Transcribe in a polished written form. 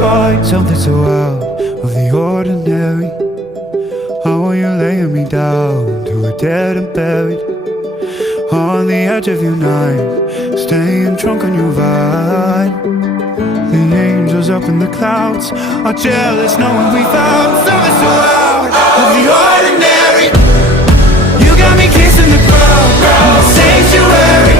find something so out of the ordinary. How are you laying me down to a dead and buried on the edge of your night, staying drunk on your vine. The angels up in the clouds are jealous knowing we found something so out of the ordinary. You got me kissing the ground, sanctuary.